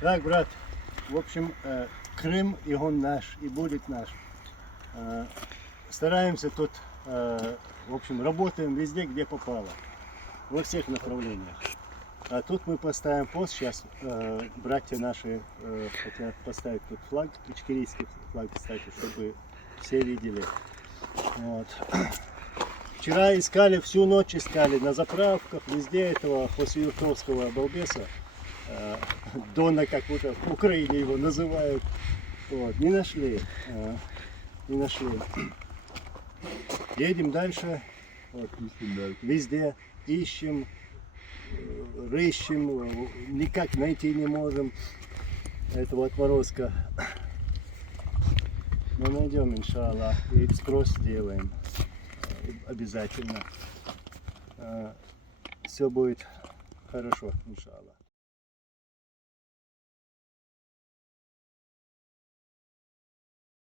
Так, брат, в общем, Крым, и он наш, и будет наш. Стараемся тут, в общем, работаем везде, где попало, во всех направлениях. А тут мы поставим пост, сейчас братья наши хотят поставить тут флаг, ичкерийский флаг, кстати, чтобы все видели. Вот. Вчера искали, всю ночь искали на заправках, везде этого хосюртовского балбеса. Дона, как вот в Украине его называют. Вот. Не нашли. Не нашли. Едем дальше. Вот. Везде ищем, рыщем, никак найти не можем этого отморозка. Но найдем, иншаллах, и спрос сделаем. Обязательно. Все будет хорошо, иншаллах.